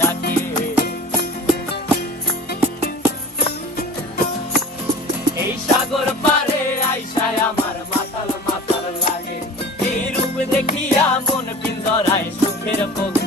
ডাকে। এই সাগর পারে আইসায় আমার মাতাল মাতাল লাগে, এই রূপ দেখিয়া মন পিঞ্জরায় সুখের পোকা